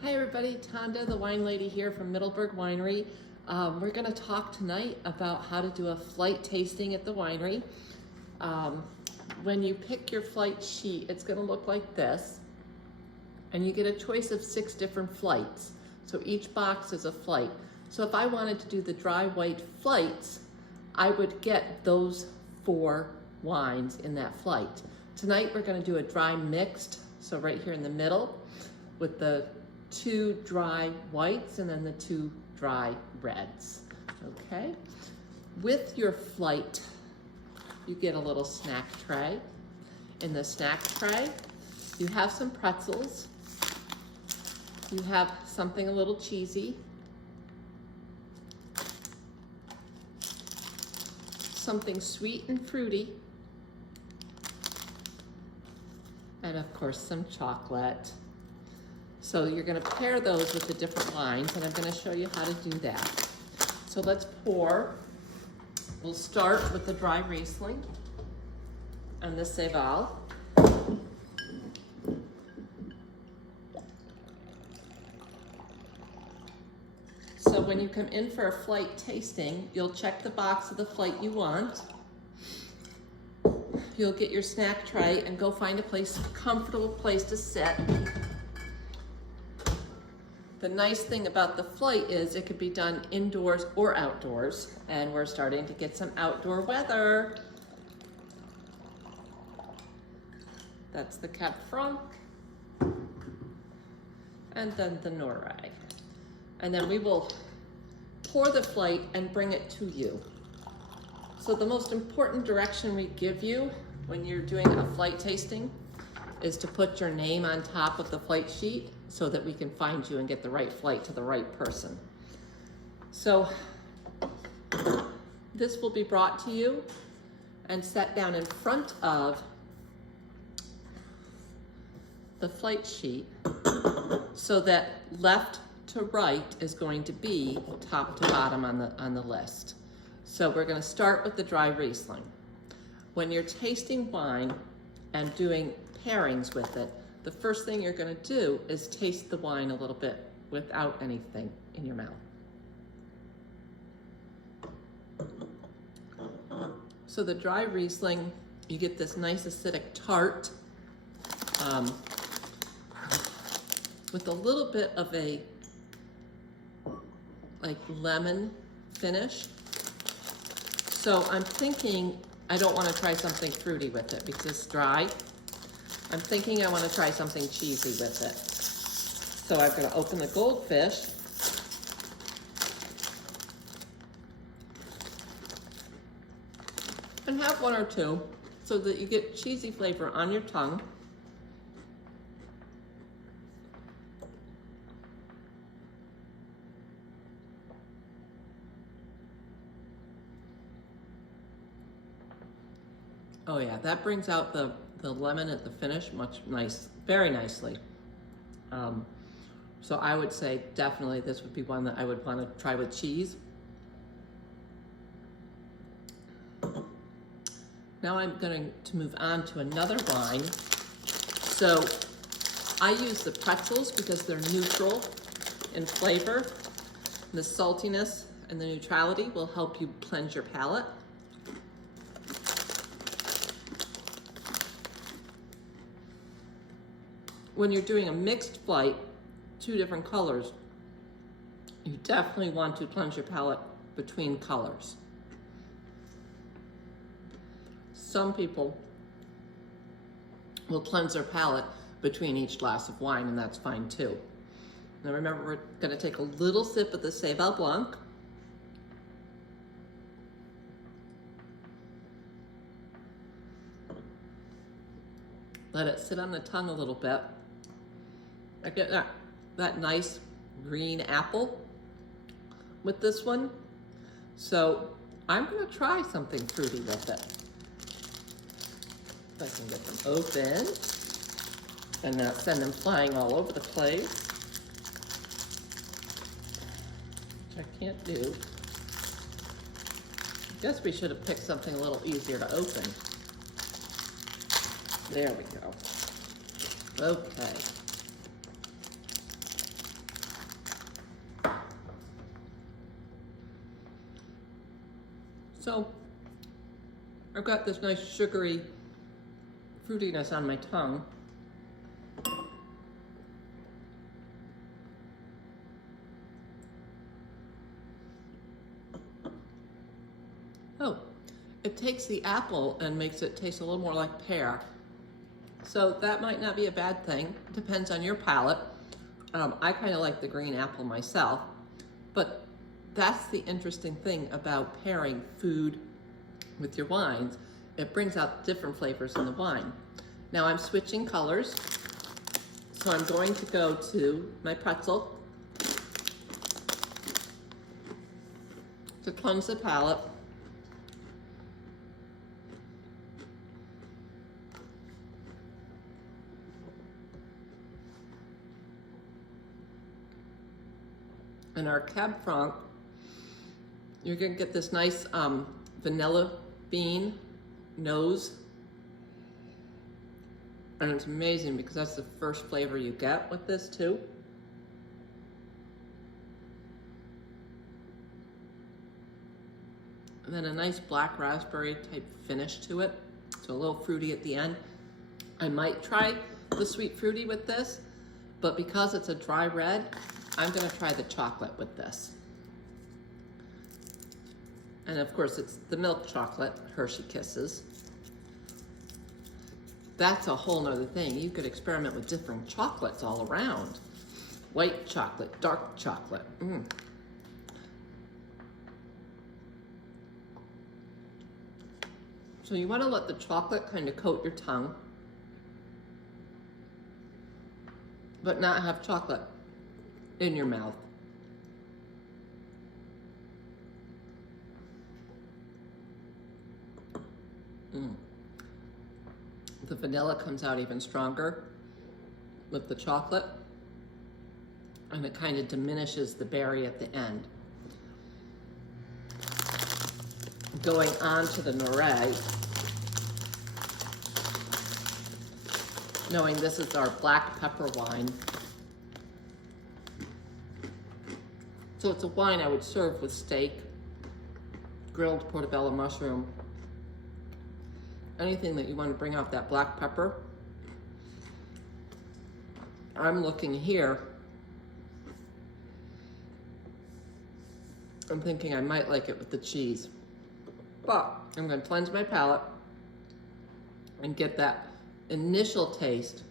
Hi everybody, Tonda, the wine lady here from Middleburgh Winery. We're going to talk tonight about how to do a flight tasting at the winery. When you pick your flight sheet, it's going to look like this, and you get a choice of 6 different flights. So each box is a flight. So if I wanted to do the dry white flights, I would get those 4 wines in that flight. Tonight we're going to do a dry mixed, so right here in the middle, with the 2 dry whites and then the 2 dry reds, okay? With your flight, you get a little snack tray. In the snack tray, you have some pretzels, you have something a little cheesy, something sweet and fruity, and of course some chocolate. So you're going to pair those with the different wines, and I'm going to show you how to do that. So let's pour. We'll start with the dry Riesling and the Seyval. So when you come in for a flight tasting, you'll check the box of the flight you want. You'll get your snack tray and go find a comfortable place to sit. The nice thing about the flight is it could be done indoors or outdoors, and we're starting to get some outdoor weather. That's the Cab Franc, and then the Norrag. And then we will pour the flight and bring it to you. So the most important direction we give you when you're doing a flight tasting is to put your name on top of the flight sheet so that we can find you and get the right flight to the right person. So this will be brought to you and set down in front of the flight sheet so that left to right is going to be top to bottom on the list. So we're going to start with the dry Riesling. When you're tasting wine and doing pairings with it, the first thing you're going to do is taste the wine a little bit without anything in your mouth. So the dry Riesling, you get this nice acidic tart with a little bit of a like lemon finish. So I'm thinking I don't want to try something fruity with it because it's dry. I'm thinking I want to try something cheesy with it. So I'm going to open the goldfish. And have 1 or 2 so that you get cheesy flavor on your tongue. Oh yeah, that brings out the lemon at the finish very nicely. So I would say definitely this would be one that I would want to try with cheese. Now I'm going to move on to another wine. So I use the pretzels because they're neutral in flavor. The saltiness and the neutrality will help you cleanse your palate. When you're doing a mixed flight, 2 different colors, you definitely want to cleanse your palate between colors. Some people will cleanse their palate between each glass of wine, and that's fine too. Now remember, we're going to take a little sip of the Seyval Blanc. Let it sit on the tongue a little bit. I get that nice green apple with this one. So I'm going to try something fruity with it. If I can get them open and not send them flying all over the place, which I can't do. I guess we should have picked something a little easier to open. There we go. Okay. So I've got this nice sugary fruitiness on my tongue. Oh, it takes the apple and makes it taste a little more like pear. So that might not be a bad thing. Depends on your palate. I kind of like the green apple myself, but that's the interesting thing about pairing food with your wines. It brings out different flavors in the wine. Now I'm switching colors. So I'm going to go to my pretzel to cleanse the palate. And our Cab Franc, you're gonna get this nice vanilla bean nose. And it's amazing because that's the first flavor you get with this too. And then a nice black raspberry type finish to it. So a little fruity at the end. I might try the sweet fruity with this, but because it's a dry red, I'm gonna try the chocolate with this. And of course it's the milk chocolate, Hershey Kisses. That's a whole nother thing. You could experiment with different chocolates all around. White chocolate, dark chocolate. So you wanna let the chocolate kind of coat your tongue, but not have chocolate in your mouth. The vanilla comes out even stronger with the chocolate, and it kind of diminishes the berry at the end. Going on to the Narey, knowing this is our black pepper wine. So it's a wine I would serve with steak, grilled portobello mushroom, anything that you want to bring out that black pepper. I'm looking here. I'm thinking I might like it with the cheese. But I'm going to cleanse my palate and get that initial taste.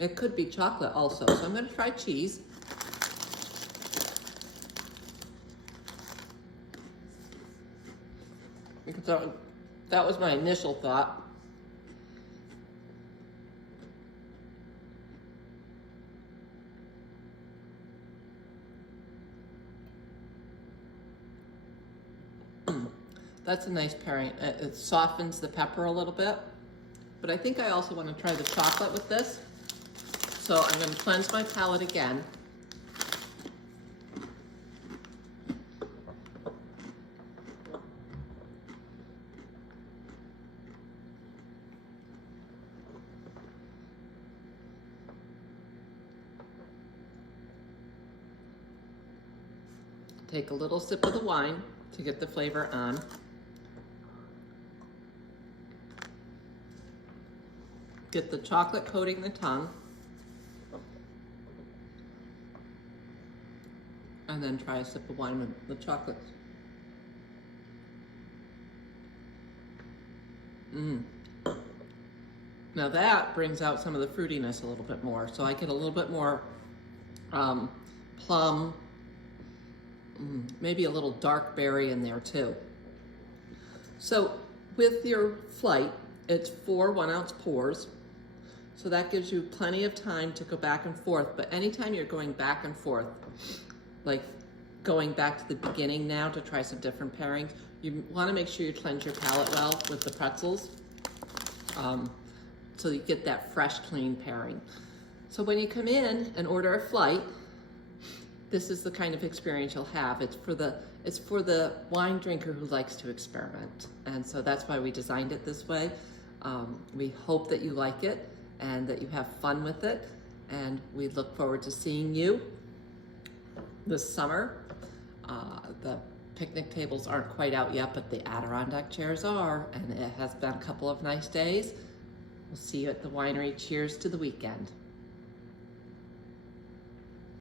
It could be chocolate also, so I'm going to try cheese. Because that was my initial thought. That's a nice pairing. It softens the pepper a little bit. But I think I also want to try the chocolate with this. So I'm going to cleanse my palate again. Take a little sip of the wine to get the flavor on. Get the chocolate coating the tongue. And then try a sip of wine with the chocolate. Now that brings out some of the fruitiness a little bit more. So I get a little bit more plum, maybe a little dark berry in there too. So with your flight, it's 4 1-ounce pours. So that gives you plenty of time to go back and forth. But anytime you're going back and forth, like going back to the beginning now to try some different pairings, you want to make sure you cleanse your palate well with the pretzels, so you get that fresh, clean pairing. So when you come in and order a flight, this is the kind of experience you'll have. It's for the wine drinker who likes to experiment, and so that's why we designed it this way. We hope that you like it and that you have fun with it, and we look forward to seeing you this summer. The picnic tables aren't quite out yet, but the Adirondack chairs are, and it has been a couple of nice days. We'll see you at the winery. Cheers to the weekend.